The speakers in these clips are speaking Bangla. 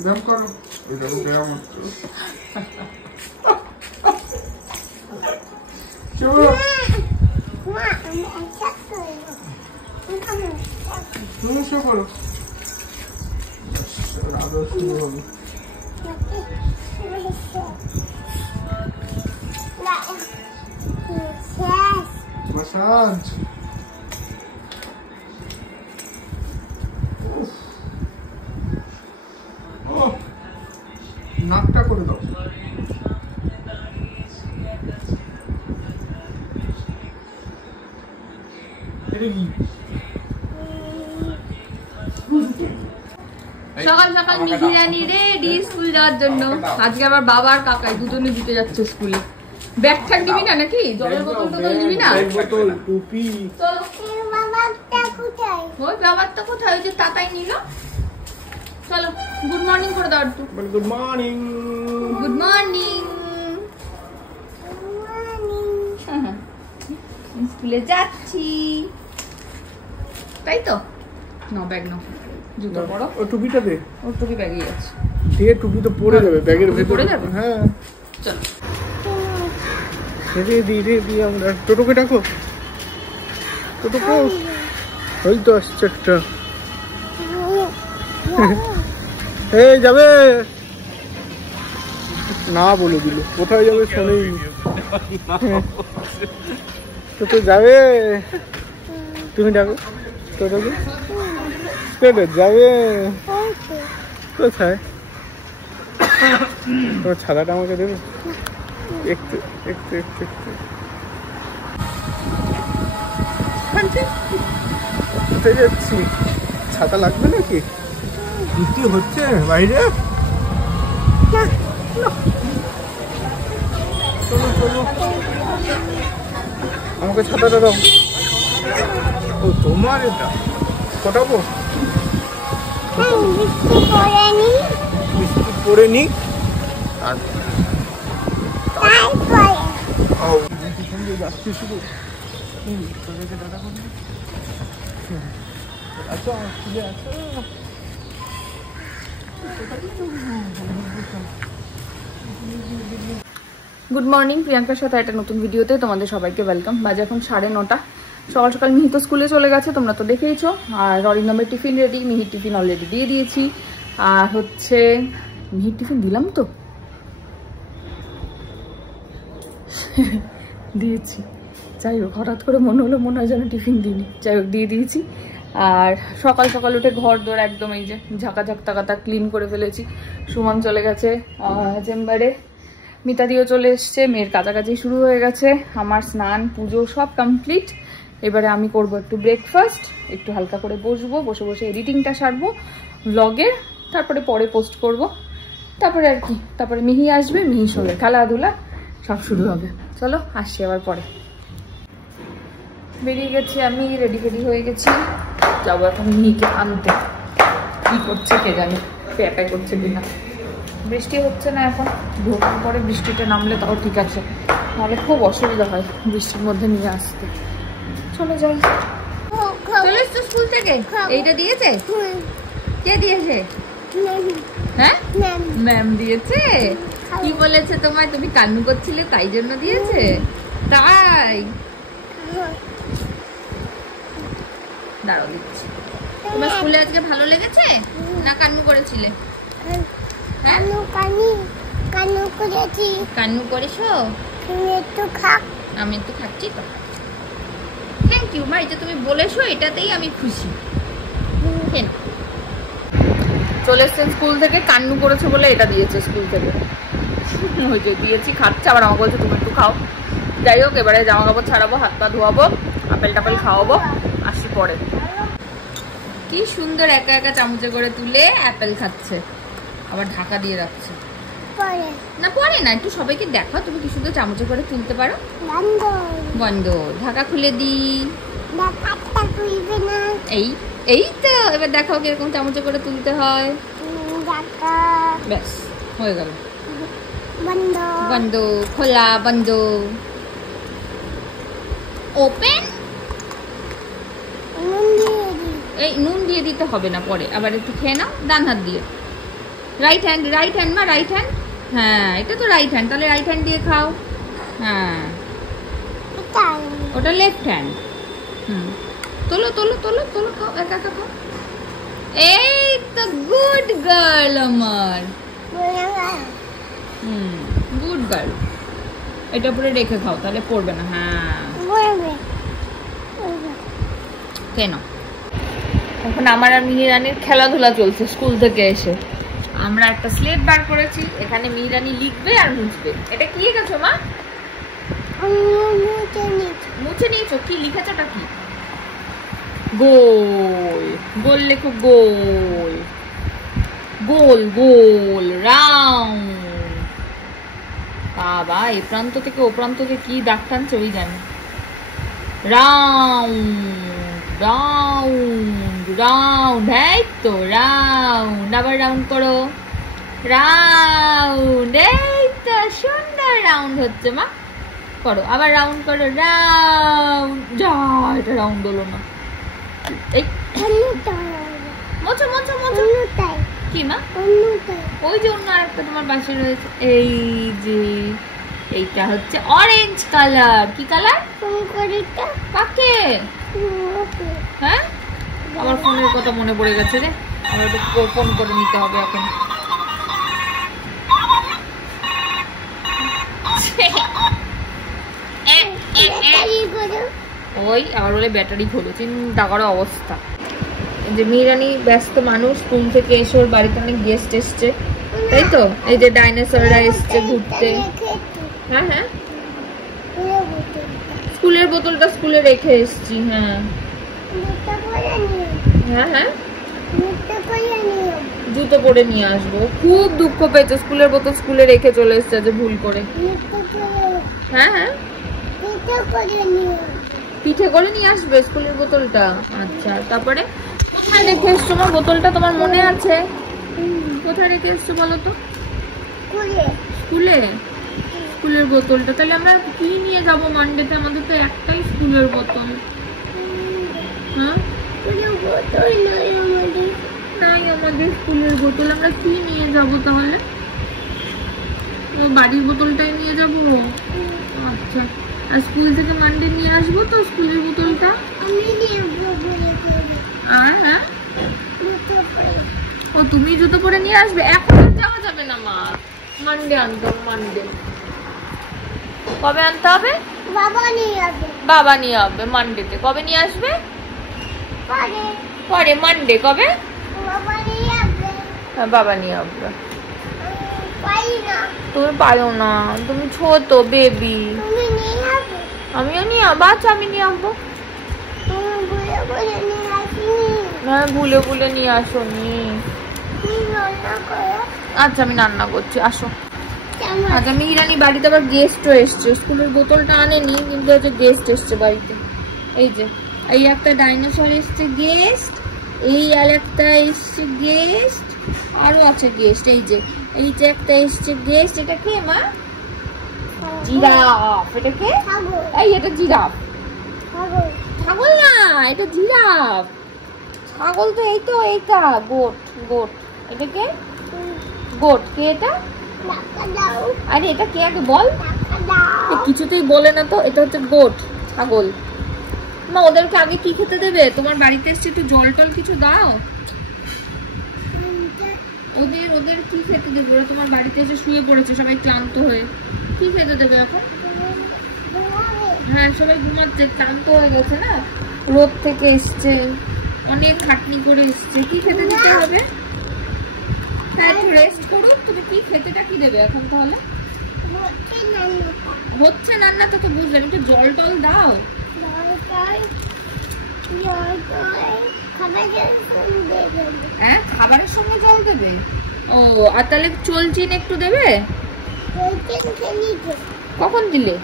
ব্যায়াম করো, এটা ব্যায়াম হচ্ছে। তুমি শুয়ে পড়ো, আদর শুরু হবে। মাসাজ নাকটা করে দাও। এটা কি? সকাল সকাল মিহিরানি রেডি স্কুল যাওয়ার জন্য। আজকে আবার বাবা আর কাকাই দুজনে দিতে যাচ্ছে স্কুলে। ব্যাগ ঠ্যাগ নিবি না নাকি? জলের বোতল টোতল নিবি না? বোতল, টুপি। ওই বাবারটা কোথায়? ওই যে তাতাই নিল। চলো গুড মর্নিং করে দাও একটু। Good morning. Good morning. স্কুলে যাচ্ছি, তাই তো? নাও ব্যাগ নাও, জুতো পরো। ও টুপিটা দে। ও টুপি ব্যাগে আছে। দিয়ে টুপি তো পরে যাবে ব্যাগের ভেতরে। পরে যাবে? হ্যাঁ চলো রেডি আমরা। টোটোকে ডাকো, টোটো পোস। ওই তো আসছে একটা। এই যাবে না বলে দিল, কোথায় যাবে শোনেই। টোটো যাবে, তুমি ডাকো টোটোকে। টোটো যাবে কোথায়? তোমার ছাতাটা আমাকে দেবে একটু একটু একটু একটু। কোথায় যাচ্ছি? ছাতা লাগবে নাকি? বৃষ্টি হচ্ছে বাইরে। চলো চলো, আমাকে ছাতাটা দাও। ও তোমার এটা ফটাবো। বৃষ্টি পড়ে নি আর যাচ্ছি শুধু। তোদেরকে দাদা করবি আচ্ছা স্কুলে আছো। গুড মর্নিং, প্রিয়াঙ্কার সাথে একটা নতুন ভিডিওতে তোমাদের সবাইকে ওয়েলকাম। বাজে এখন 9:30। সকাল সকাল মিহি তো স্কুলে চলে গেছে, তোমরা তো দেখেইছো। আর অরিন্দমের tiffin ready, Mihir tiffin already দিয়ে দিয়েছি। আর হচ্ছে মিহির টিফিন দিলাম তো দিয়েছি। যাই হোক, হঠাৎ করে মনে হলো মনে হয় যেন টিফিন দিইনি। যাই হোক দিয়ে দিয়েছি। আর সকাল সকাল উঠে ঘর দৌড় একদম এই যে ঝাঁকা তাকাতা ক্লিন করে ফেলেছি। সুমন চলে গেছে চেম্বারে, মিতাদিও চলে এসছে, মেয়ের কাছাকাছি শুরু হয়ে গেছে। আমার স্নান পুজো সব কমপ্লিট। এবারে আমি করব একটু ব্রেকফাস্ট, একটু হালকা করে বসবো, বসে বসে এডিটিংটা সারবো ব্লগের, তারপরে পরে পোস্ট করব। তারপরে আর কি, তারপরে মিহি আসবে, মিহির সঙ্গে খেলাধুলা সব শুরু হবে। চলো আসছি আবার পরে। বেরিয়ে গেছি আমি, রেডি ফেডি হয়ে গেছি, যাবো এখন মিহিকে আনতে। কি করছে কে জানে, প্যাপাই করছে কিনা। বৃষ্টি হচ্ছে না এখন, ভোর পরে বৃষ্টিটা নামলে তাও ঠিক আছে, নাহলে খুব অসুবিধা হয় বৃষ্টির মধ্যে নিয়ে আসতে। চলে যাই। চলে এসছো স্কুল থেকে? এইটা দিয়েছে? কে দিয়েছে? হ্যাঁ ম্যাম দিয়েছে। কি বলেছে তোমায়? তুমি কান্নু করছিলে তাই জন্য দিয়েছে? তাই দাঁড়াও দিচ্ছি। তোমার স্কুলে আজকে ভালো লেগেছে না কান্নু করেছিলে? হ্যাঁ কান্নু করেছো? আমি একটু খাচ্ছি তো। থ্যাংক ইউ মা, এটা তুমি বলেছো, এটাতেই আমি খুশি। চলে এসছেন স্কুল থেকে, কান্নু করেছে বলে এটা দিয়েছে স্কুল থেকে। ওই যে দিয়েছি, খাচ্ছে, আবার আমাকে বলছে তুমি একটু খাও। যাই হোক, এবারে জামা কাপড় ছাড়াবো, হাত পা ধোয়াবো, আপেল টাপেল খাওয়াবো, আসি পরে। কি সুন্দর একা একা চামচে করে তুলে অ্যাপেল খাচ্ছে, আবার ঢাকা দিয়ে রাখছে। না পরে না, একটু সবাইকে দেখাও তুমি কি সুন্দর চামচে করে তুলতে পারো। বন্ধ, ঢাকা খুলে দি। এই এই তো, এবার দেখাও কিরকম চামচে করে তুলতে হয়। ব্যাস হয়ে গেল। বন্ধ, খোলা, বন্ধ, ওপেন। এই নুন দিয়ে দিতে হবে না, পরে আবার একটু খেয়ে নাও ডান হাত দিয়ে। রাইট হ্যান্ড মা, রাইট হ্যান্ড। হ্যাঁ এটা তো রাইট হ্যান্ড, তাহলে রাইট হ্যান্ড দিয়ে খাও। হ্যাঁ ওটা লেফট হ্যান্ড। তোলো তোলো তোলো তোলো, খাও একা একা খাও। এই তো গুড গার্ল আমার। Good girl. এটা পুরো রেখে খাও, তাহলে পড়বে না। হ্যাঁ কেন? এখন আমার আর মিহিরানির খেলাধুলা চলছে স্কুল থেকে এসে। আমরা একটা স্লেট বার করেছি, এখানে মিহিরানি লিখবে আর মুছবে। এটা কি লিখেছো মা? মুছে নিয়েছো? কি লিখেছোটা কি? গোল। গোল লেখো, গোল। গোল গোল রাউন্ড। বাবা এই প্রান্ত থেকে ও প্রান্তকে কি দাগ টানছে ওই জানে। রাউন্ড রাউন্ড রাউন্ড, এই তো রাউন্ড। আবার রাউন্ড করো, রাউন্ড। এই তো সুন্দর রাউন্ড হচ্ছে মা, করো আবার রাউন্ড করো, রাউন্ড। যা এটা রাউন্ড হলো না। এই মোছো মোছো মোছো। কি মা? ওই যে অন্য আরেকটা তোমার পাশে রয়েছে। এই যে এইটা হচ্ছে অরেঞ্জ কালার। কি কালার? কাকে? হ্যাঁ আমার ফোনের কথা মনে পড়ে গেছে রে, আমার একটু ফোন করে নিতে হবে এখন। ওই আবার বলে ব্যাটারি খোলো, চিন্তা করো অবস্থা। যে মিহিরানি ব্যস্ত মানুষ, স্কুল থেকে এসে ওর বাড়িতে অনেক গেস্ট এসছে, তাই তো? এই যে ডাইনোসররা এসছে ঘুরতে। হ্যাঁ হ্যাঁ স্কুলের বোতলটা স্কুলে রেখে এসছি। হ্যাঁ হ্যাঁ হ্যাঁ জুতো পরে নিয়ে আসবো। খুব দুঃখ পেয়েছে, স্কুলের বোতল স্কুলে রেখে চলে এসছে যে ভুল করে। হ্যাঁ হ্যাঁ পিঠে করে নিয়ে আসবে স্কুলের বোতলটা। আচ্ছা তারপরে কোথায় রেখে এসছো তোমার বোতলটা? তোমার মনে আছে? কোথায় রেখে এসছো বলো তো? স্কুলে। স্কুলের বোতলটা তাহলে আমরা কি নিয়ে যাবো মানডেতে? আমাদের তো একটাই স্কুলের বোতল। হ্যাঁ নাই আমাদের স্কুলের বোতল, আমরা কি নিয়ে যাবো তাহলে? ও বাড়ির বোতলটাই নিয়ে যাবো। আচ্ছা আর স্কুল থেকে মানডে নিয়ে আসবো তো স্কুলের বোতলটা? হ্যাঁ ও তুমি জুতো পরে নিয়ে আসবে? এখন আর যাওয়া যাবে না মা, মানডে আনতে হবে। মানডে কবে আনতে হবে? বাবা নিয়ে আসবে মানডেতে। কবে নিয়ে আসবে? পরে মানডে। কবে? বাবা নিয়ে আসবে। তুমি পারো না, তুমি ছোট বেবি। আমিও নিয়ে আসবো। আচ্ছা আমি নিয়ে আসবো। হ্যাঁ ভুলে ভুলে নিয়ে আসোনি। আচ্ছা আমি রান্না করছি, আসো। আচ্ছা মিহিরানি বাড়িতে আবার গেস্টও এসছে, স্কুলের বোতলটা আনেনি কিন্তু হচ্ছে গেস্ট এসছে বাড়িতে। এই যে এই একটা ডাইনোসর এসছে গেস্ট, এই আর একটা এসছে গেস্ট, আরো আছে গেস্ট। এই যে এইটা একটা এসছে গেস্ট। এটা কে মা? জিরাফ। এটা কে? এই এটা জিরাফ। ছাগল না, এটা জিরাফ। ছাগল তো এই তো এইটা গোট। গোট। এটা কে? গোট। কে এটা? আরে এটা কে আগে বল। কিছুতেই বলে না তো। এটা হচ্ছে গোট, ছাগল। মা ওদেরকে আগে কি খেতে দেবে? তোমার বাড়িতে এসছে, একটু জল টল কিছু দাও ওদের। ওদের কি খেতে দেবে? ওরা তোমার বাড়িতে এসে শুয়ে পড়েছে সবাই ক্লান্ত হয়ে। কি খেতে দেবে এখন? হ্যাঁ সবাই ঘুমাচ্ছে, ক্লান্ত হয়ে গেছে না, রোদ থেকে এসছে, অনেক খাটনি করে এসছে। কি খেতে দিতে হবে? রেস্ট করুক। তুমি কি খেতেটা কি দেবে এখন তাহলে? হচ্ছে রান্না তো বুঝলাম, একটু জল টল দাও। হ্যাঁ খাবারের সঙ্গে জল দেবে? ও আর তাহলে চলচিন একটু দেবে? কখন দিলে?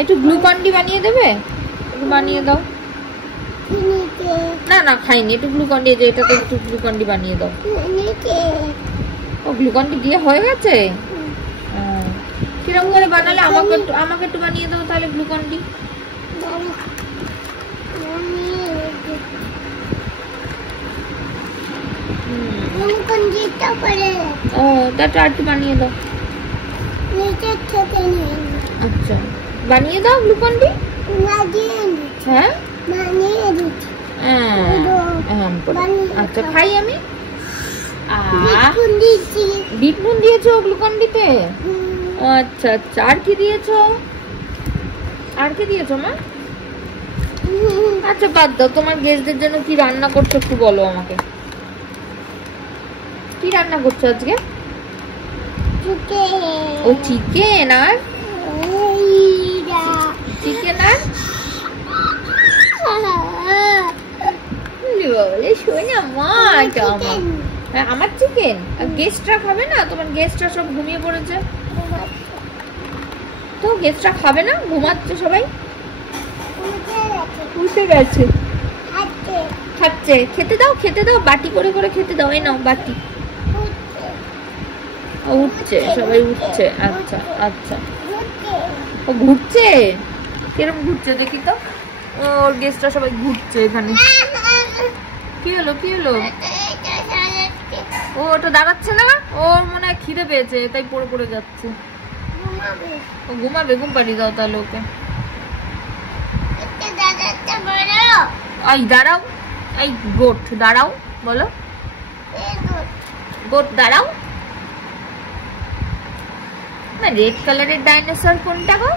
একটু গ্লুকন ডি বানিয়ে দেবে? একটু বানিয়ে দাও। না না খাইনি, একটু গ্লুকন ডি। এটা তো একটু গ্লুকন ডি বানিয়ে দাও। ও গ্লুকন ডি দিয়ে হয়ে গেছে? কিরকম করে বানালে আমাকে একটু বানিয়ে দাও তাহলে গ্লুকন ডি। ও দাঁড়া একটু বানিয়ে দাও। আচ্ছা বানিয়ে দাও গ্লুকন্ডি। হ্যাঁ আচ্ছা খাই আমি। বিট নুন দিয়েছো গ্লুকন্ডিতে? আচ্ছা আচ্ছা আর কি দিয়েছো? আর কি দিয়েছো মা? আচ্ছা বাদ দাও, তোমার গেস্টদের জন্য কি রান্না করছো একটু বলো আমাকে। কি রান্না করছো আজকে? ও চিকেন। আর চিকেন আর বলে শোনা মা এটা আমার। হ্যাঁ আমার চিকেন। আর গেস্টরা খাবে না? তোমার গেস্টরা সব ঘুমিয়ে পড়েছে তো, গেস্টরা খাবে না, ঘুমাচ্ছে সবাই। উঠে গেছে খাচ্ছে। খেতে দাও খেতে দাও, বাটি করে করে খেতে দাও। এই নাও বাটি। উঠছে সবাই উঠছে। আচ্ছা আচ্ছা ও ঘুরছে। কিরম ঘুরছে দেখি তো। ওর গেস্টরা সবাই ঘুরছে এখানে। কি হলো কি হলো? ও ওটা দাঁড়াচ্ছে না, ওর মনে হয় খিদে পেয়েছে তাই পড়ে পড়ে যাচ্ছে। ও ঘুমাবে, ঘুম পাড়িয়ে দাও তাহলে ওকে। এই দাঁড়াও, এই গোট দাঁড়াও, বলো গোট দাঁড়াও। না রেড কালারের ডাইনোসর কোনটা গো?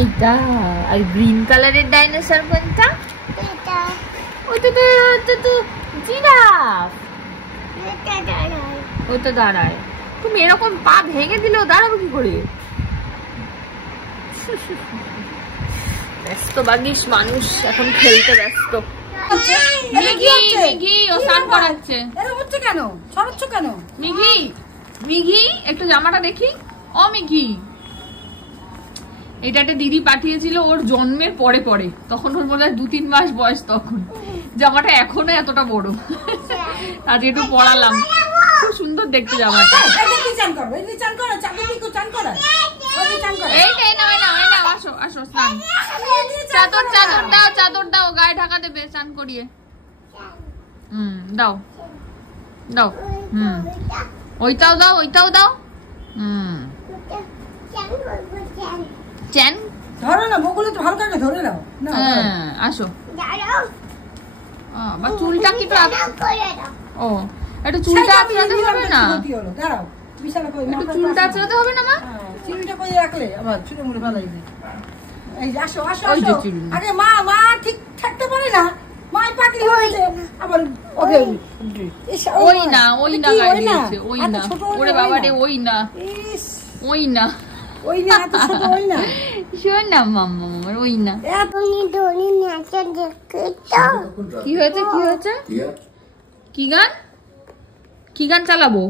এইটা। আর গ্রিন কালারের ডাইনোসর কোনটা? ওইটা তো জিরাফ। ওইটা দাঁড়ায়। তুমি এরকম পা ভেঙে দিলেও দাঁড়াবো কি করে? ব্যস্ত বাগিস মানুষ এখন, খেলতে ব্যস্ত। মিঘি মিঘি ও স্নান করাচ্ছে। এরকম হচ্ছে কেন? ছড়াচ্ছ কেন? মিঘি মিঘি একটু জামাটা দেখি। ও মিঘি, এটা একটা দিদি পাঠিয়েছিল ওর জন্মের পরে পরে, তখন ওর মনে হয় 2-3 মাস বয়স। তখন জামাটা এখনো এতটা বড়। আজ একটু পরালাম, খুব সুন্দর দেখতে জামাটা। এই নাও নাও আসো আসো স্নান। চাদর চাদর দাও, চাদর দাও, গায়ে ঢাকা দেবে স্নান করিয়ে। দাও দাও। ওইটাও দাও, ওইটাও দাও। চ্যান ধরো না, বকুলে তো হালকা করে ধরে নাও। হ্যাঁ আসো। বা চুলটা কি ও একটু চুলটা আঁচড়াতে হবে না? দাঁড়াও, বিছানা করে একটু চুলটা আঁচড়াতে হবে না মা? চিনিটা করে রাখলে আবার ছুটে মুড়ে ভালো লাগবে। এই আসো আসো আসো। আরে মা মা ঠিক থাকতে পারে না, মাই পাগলি হয়েছে আবার। ওকে ওই না ওই না গায়ে দিয়েছে, ওই না। ওরে বাবা রে, ওই না ওই না ওই না, এত ছোট ওই না। শোন না মাম্মা আমার, ওই না। কি হয়েছে কি হয়েছে? কি গান? কি গান চালাবো?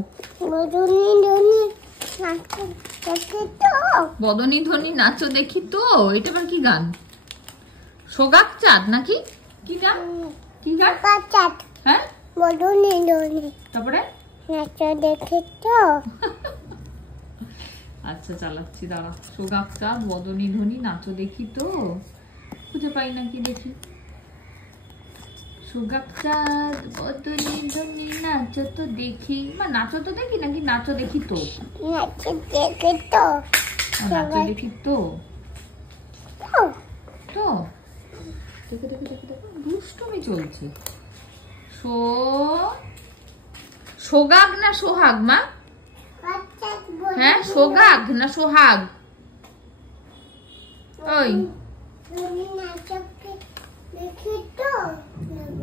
বদনী ধ্বনি নাচো দেখি তো। এটা আবার কি গান? সোগাক চাঁদ নাকি কি গান? কি গান? হ্যাঁ বদনী ধ্বনি, তারপরে নাচো দেখি তো। আচ্ছা চালাচ্ছি দাঁড়া। সোগাক চাঁদ বদনী ধ্বনি নাচো দেখি তো। খুঁজে পাই না, কি দেখি। সোগাক চাঁদ বদনী ধ্বনি নাচো তো দেখি। মা নাচো তো দেখি নাকি নাচো দেখি তো? নাচো দেখি তো। নাচো দেখি তো তো। দেখে দেখে দেখে দেখে দুষ্টুমি চলছে। সোগাগ না সোহাগ মা? হ্যাঁ সোগাগ না সোহাগ? ওই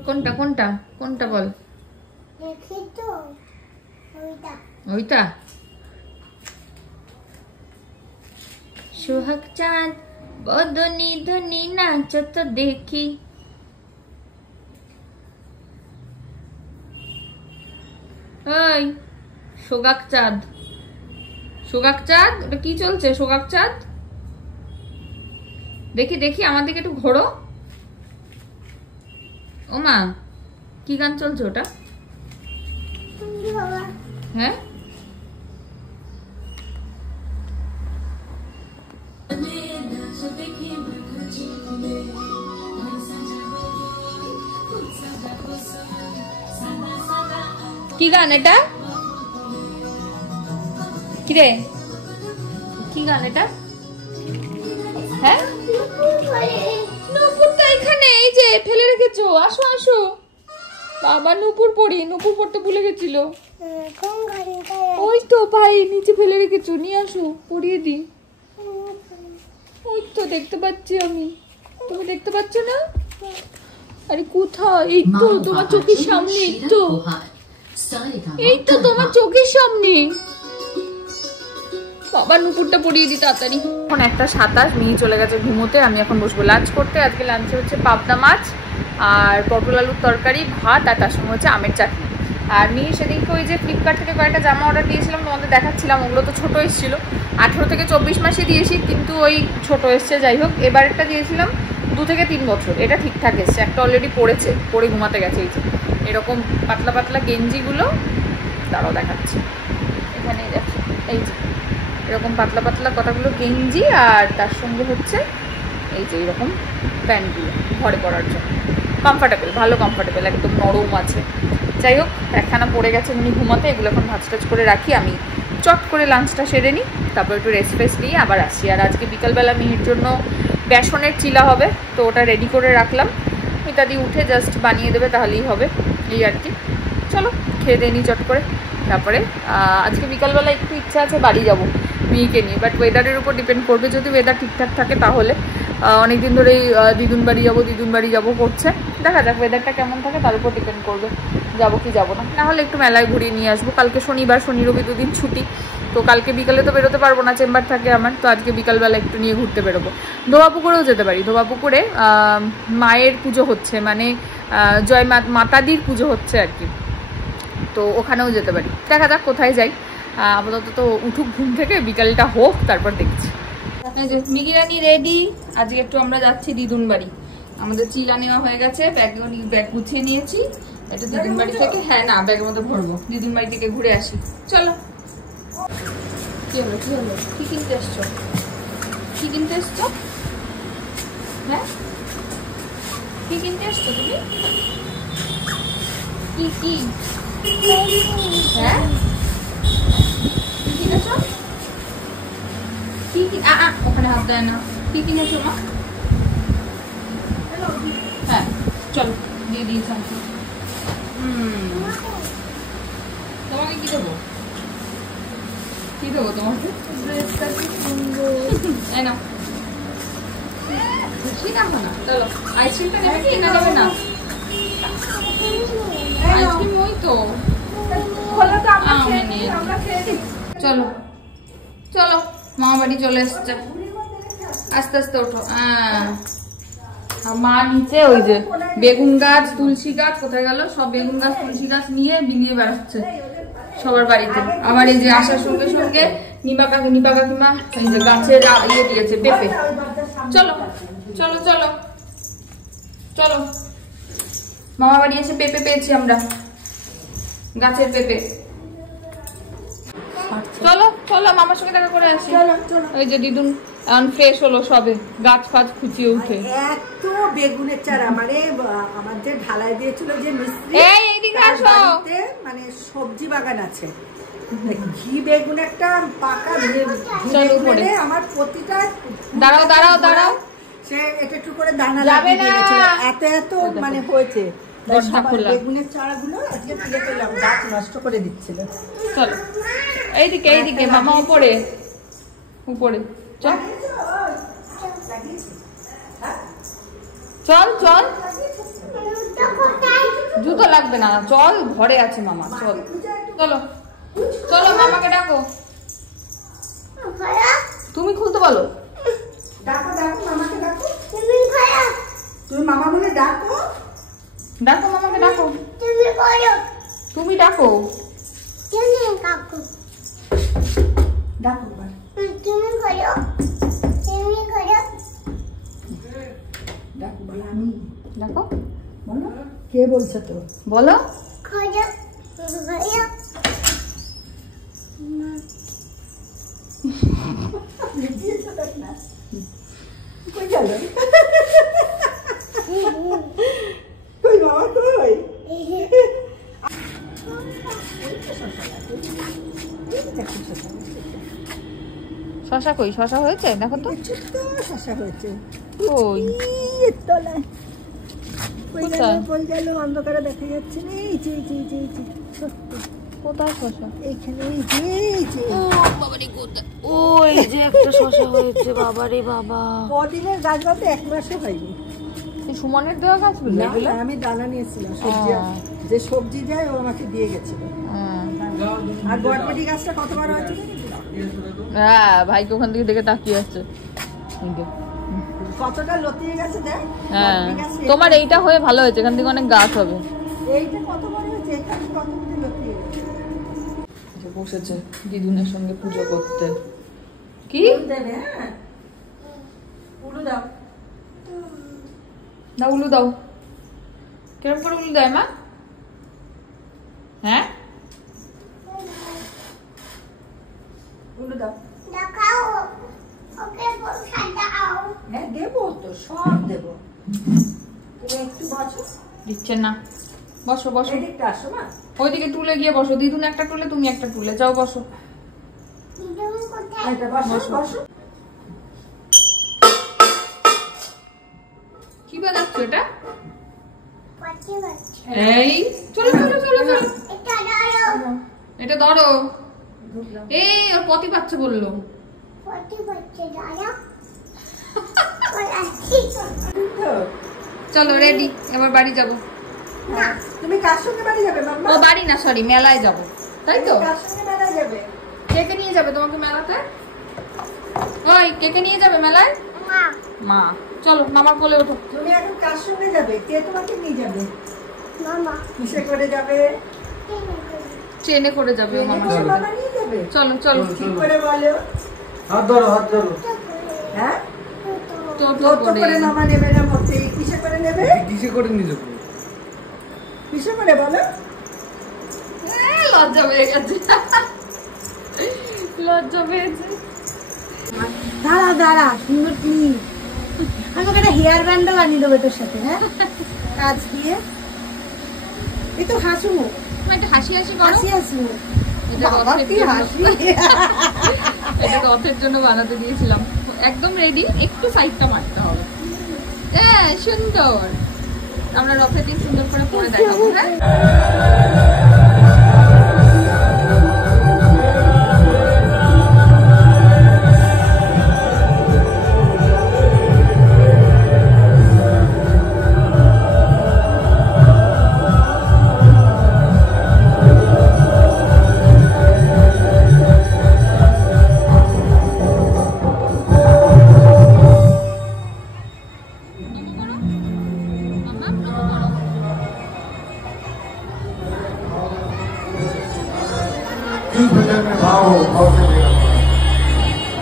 কোনটা কোনটা কোনটা বল? ওইটা। সোহাগ চাঁদ বদনী ধ্বনি নাচো তো দেখি। ওই সোগাক চাঁদ, সোগাক চাঁদ ওটা কি চলছে? সোগাক চাঁদ দেখি দেখি, আমার দিকে একটু ঘোরো। ও মা কি গান চলছে ওটা? হ্যাঁ কি গান এটা? কিরে কি গান এটা? হ্যাঁ নুপুরটা এখানে, এই যে ফেলে রেখেছো। আসো আসো বাবা, নুপুর পড়ি, নুপুর পড়তে ভুলে গেছিল। ওই তো ভাই নিচে ফেলে রেখেছো, নিয়ে আসো পড়িয়ে দি। ওই তো দেখতে পাচ্ছি আমি, তুমি দেখতে পাচ্ছ না? আরে কোথায়? এই তো তোমার চোখের সামনে, এই তো এই তো তোমার চোখের সামনে। বাবা নুপুরটা পরিয়ে দি তাড়াতাড়ি। এখন 1:27 মিনিট চলে গেছে ঘুমোতে। আমি এখন বসবো লাঞ্চ করতে। আজকে লাঞ্চে হচ্ছে পাবদা মাছ আর পটল আলুর তরকারি, ভাত, আর তার সঙ্গে হচ্ছে আমের চাটনি। আর মিহি সেদিনকে ওই যে ফ্লিপকার্ট থেকে কয়েকটা জামা অর্ডার দিয়েছিলাম, তোমাদের দেখাচ্ছিলাম, ওগুলো তো ছোটো এসেছিলো। 18 থেকে 24 মাসে দিয়েছি, কিন্তু ওই ছোটো এসছে। যাই হোক, এবার একটা দিয়েছিলাম 2 থেকে 3 বছর, এটা ঠিকঠাক এসছে। একটা অলরেডি পড়েছে, পরে ঘুমাতে গেছে। এই যে এরকম পাতলা পাতলা গেঞ্জিগুলো, দাঁড়াও দেখাচ্ছি, এখানে দেখো, এই যে এরকম পাতলা পাতলা কতগুলো গেঞ্জি, আর তার সঙ্গে হচ্ছে এই যে এরকম প্যান্টগুলো ঘরে পরার জন্য। কমফর্টেবল, ভালো কমফর্টেবল, একদম নরম আছে। যাই হোক, একখানা পড়ে গেছে এমনি ঘুমাতে। এগুলো এখন ভাজ টাজ করে রাখি, আমি চট করে লাঞ্চটা সেরে নিই, তারপর একটু রেস্ট ফেস্ট নিয়ে আবার আসি। আর আজকে বিকালবেলা মিহির জন্য বেসনের চিলা হবে, তো ওটা রেডি করে রাখলাম। ইত্যাদি উঠে জাস্ট বানিয়ে দেবে, তাহলেই হবে, এই আর কি। চলো খেয়ে দিয়ে নিই চট করে। তারপরে আজকে বিকালবেলা একটু ইচ্ছা আছে বাড়ি যাব মিহিকে নিয়ে, বাট ওয়েদারের উপর ডিপেন্ড করবে। যদি ওয়েদার ঠিকঠাক থাকে তাহলে অনেকদিন ধরেই দিদুন বাড়ি যাবো করছে। দেখা যাক ওয়েদারটা কেমন থাকে, তার উপর ডিপেন্ড করবে যাবো কি যাবো না। নাহলে একটু মেলায় ঘুরিয়ে নিয়ে আসবো। কালকে শনিবার, শনি রবি 2 দিন ছুটি, তো কালকে বিকালে তো বেরোতে পারবো না, চেম্বার থাকে আমার। তো আজকে বিকালবেলা একটু নিয়ে ঘুরতে বেরোবো। ধোবাপুকুরেও যেতে পারি। ধোবাপুকুরে মায়ের পুজো হচ্ছে, মানে জয় মাতাদির পুজো হচ্ছে আর কি, তো ওখানেও যেতে পারি। দেখা যাক কোথায় যাই। আপাতত তো উঠুক ঘুম থেকে, বিকালটা হোক, তারপর দেখছি। মিগি রানী রেডি। আজকে একটু আমরা যাচ্ছি দিদুন বাড়ি। আমাদের চিলা নেওয়া হয়ে গেছে, ব্যাগ গুছিয়ে নিয়েছি। এটা দিদুন বাড়ি থেকে, হ্যাঁ না ব্যাগের মধ্যে ভরবো, দিদুন বাড়ি থেকে ঘুরে আসি। চলো। কি হলো কি হলো? কি কিনতে এসছো? কি কিনতে এসছো? হ্যাঁ কি কিনতে এসছো তুমি? কি কি? হ্যাঁ কি কিনেছো? কি কি? ওখানে হাত দেয় না। কি কিনেছো মা? হ্যাঁ চলো দিয়ে দিয়েছি। তোমাকে কি দেবো? কি দেবো তোমাকে? না খুশি না না। চলো আইসক্রিমটা নেবে কি না নেবে না? আইসক্রিম ওই তো চলো চলো, মামা বাড়ি চলে এসছে। আস্তে আস্তে ওঠো। মা নিচে ওই যে বেগুন গাছ, তুলসী গাছ, কোথায় গেল সব বেগুন গাছ, তুলসী গাছ নিয়ে বিলিয়ে বেড়াচ্ছে সবার বাড়িতে। আবার এই যে আসার সঙ্গে সঙ্গে নিপা কাকিমা এই যে গাছের ইয়ে দিয়েছে, পেঁপে। চলো চলো চলো চলো, মামা বাড়ি এসে পেঁপে পেয়েছি আমরা, গাছের পেঁপে। চলো চলো মামার সঙ্গে দেখা করে আসি। ওই যে দিদুন ফ্রেশ হলো সবে, গাছ ফাছ খুঁচিয়ে উঠে। এত বেগুনের চারা, মানে আমার যে ঢালাই দিয়েছিল যে মিস্ত্রি, এইদিকে আসো, মানে সবজি বাগান আছে। ঘি বেগুন একটা পাকা ঘুরে আমার প্রতিটা। দাঁড়াও দাঁড়াও দাঁড়াও, সে একটু করে দানা লাগিয়ে দিয়েছিল, এত এত মানে হয়েছে। বেগুনের চারাগুলো আজকে তুলে ফেললাম, গাছ নষ্ট করে দিচ্ছিল। চলো এইদিকে এইদিকে, মামা উপরে উপরে। চল চল চল, জুতো লাগবে না, চল ঘরে আছে মামা, চল চলো চলো, মামাকে ডাকো। তুমি খুলতে বলো, ডাকো ডাকো মামাকে ডাকো। তুমি মামা বলে ডাকো, ডাকো মামাকে ডাকো। তুমি ডাকো, ডাকো ডাকো বলো, আমি ডাকো, বলো কে বলছো তো বলো। কই গেল? কই বাবা কই? শশা কই? শশা হয়েছে দেখো তো। ছোট্ট শশা হয়েছে কই? তলায় কই গেল, অন্ধকারে দেখা যাচ্ছে না। এই যে ছোট্ট। কোথায় শশা? এইখানে বাবারে কোথায়? ওই যে একটা শশা হয়েছে। বাবারে বাবা, কদিনের গাছ বলতে 1 মাসও হয়নি। সুমনের দেওয়া গাছ বলে এগুলো? আমি দানা নিয়েছিলাম সবজি, যে সবজি যায় ও আমাকে দিয়ে গেছিল। আর বরবটি গাছটা কতবার হয়েছে? হ্যাঁ, ভাইকে ওখান থেকে দেখে তাকিয়ে আছে। কতটা লতিয়ে গেছে দেখ। হ্যাঁ, তোমার এইটা হয়ে ভালো হয়েছে, এখান থেকে অনেক গাছ হবে। এইটা কতবার হয়েছে, এটা কতটা লতিয়ে গেছে। বসেছে দিদুনের সঙ্গে পুজো করতে। কি দেবে? হ্যাঁ, উলু দাও। দাও উলু দাও। কিরম করে উলু দেয় মা? হ্যাঁ, উলু দাও। হ্যাঁ দেবো তো, সব দেবো। তুমি একটু বসো। দিচ্ছেন না। বসো বসো, এদিকটা আসো মা। ওইদিকে টুলে গিয়ে বসো। দিদুন একটা টুলে, তুমি একটা টুলে, যাও বসো। বসো। কি বাজাচ্ছ এটা? এই চলো চলো চলো চলো, এটা ধরো। এই ওর পটি পাচ্ছে বললো। চলো রেডি, এবার বাড়ি যাবো। তুমি কার সঙ্গে বাড়ি যাবে মাম্মা? ও বাড়ি না, সরি, মেলায় যাবো। তাই তো? কার সঙ্গে মেলায় যাবে? কে কে নিয়ে যাবে তোমাকে মেলাতে? ওই কে কে নিয়ে যাবে মেলায়? মা। চলো মামার কোলে ওঠো। তুমি এখন কার সঙ্গে যাবে? কে তোমাকে নিয়ে যাবে? মামা। কিসে করে যাবে? ট্রেনে করে যাবে ও মামার সাথে। মামা নিয়ে যাবে? চলো চলো, ঠিক করে বলো। হাত ধরো। হ্যাঁ, টোটো টোটো করে মামা নেবে না মতে? কিসে করে নেবে? কিসে করে নিয়ে যাবো? কিসে করে বলো? লজ্জা পেয়ে গেছে, লজ্জা পেয়েছে। দাঁড়া সুন্দর ক্লিপ। আমাকে একটা হেয়ার ব্যান্ডও বানিয়ে দেবো তোর সাথে। হ্যাঁ, কাজ দিয়ে। এই তো হাসু মুখ, একটু হাসি হাসি করো। হাসি এটা রথের কি জন্য, হাসি। এটা রথের জন্য বানাতে দিয়েছিলাম। একদম রেডি, একটু সাইডটা মারতে হবে। হ্যাঁ সুন্দর, আমরা রথের দিন সুন্দর করে পরে দেখাবো। হ্যাঁ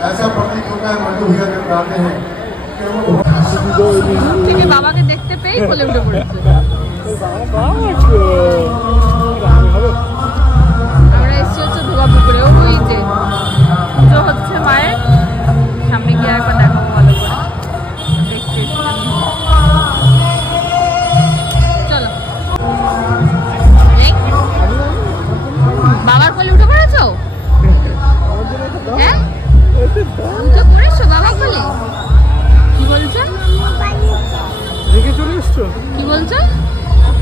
ऐसा प्रतीक होता है मधु भैया जब गाते हैं থেকে বাবাকে দেখতে পেয়ে কোলে উঠে পড়েছে। আমরা এসছি হচ্ছে দুর্গাপুকুরে। ওই যে পুজো হচ্ছে মায়ের, সামনে গিয়ে একবার দেখাবো ভালো করে। দেখতে চলো। বাবার কোলে উঠে পড়েছো? হ্যাঁ, উঠে পড়েছো বাবা কোলে? কি বলছো? রেখে চলে এসছো? কি বলছো?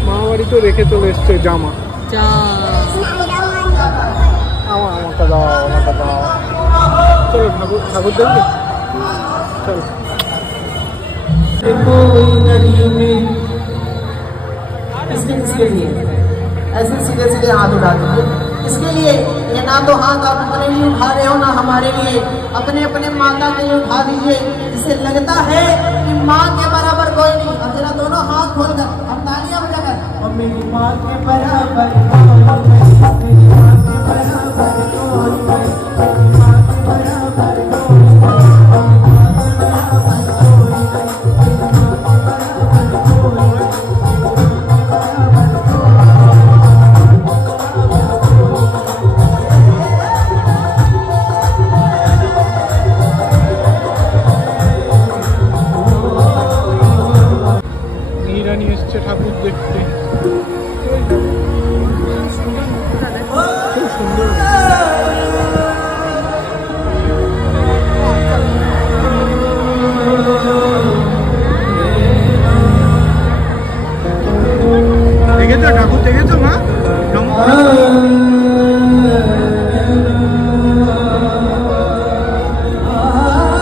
মামা বাড়ি তো রেখে চলে এসছো জামা। আমারটা দাও। চলো ঠাকুর দেখবে। চলো। किसके लिए ऐसे सीधे सीधे हाथ उठा दीजिए। इसके लिए ये ना तो हाथ आप अपने लिए उठा रहे हो ना हमारे लिए, अपने अपने माता के लिए उठा दीजिए। इससे लगता है कि माँ के बराबर कोई नहीं। अब जरा दोनों हाथ खोलकर हम तालियां बजाकर, और मेरी माँ के बराबर मेरी माँ के बराबर कोई नहीं, मेरी माँ के बराबर कोई नहीं। নিয়ে এসছে ঠাকুর দেখতে। খুব সুন্দর।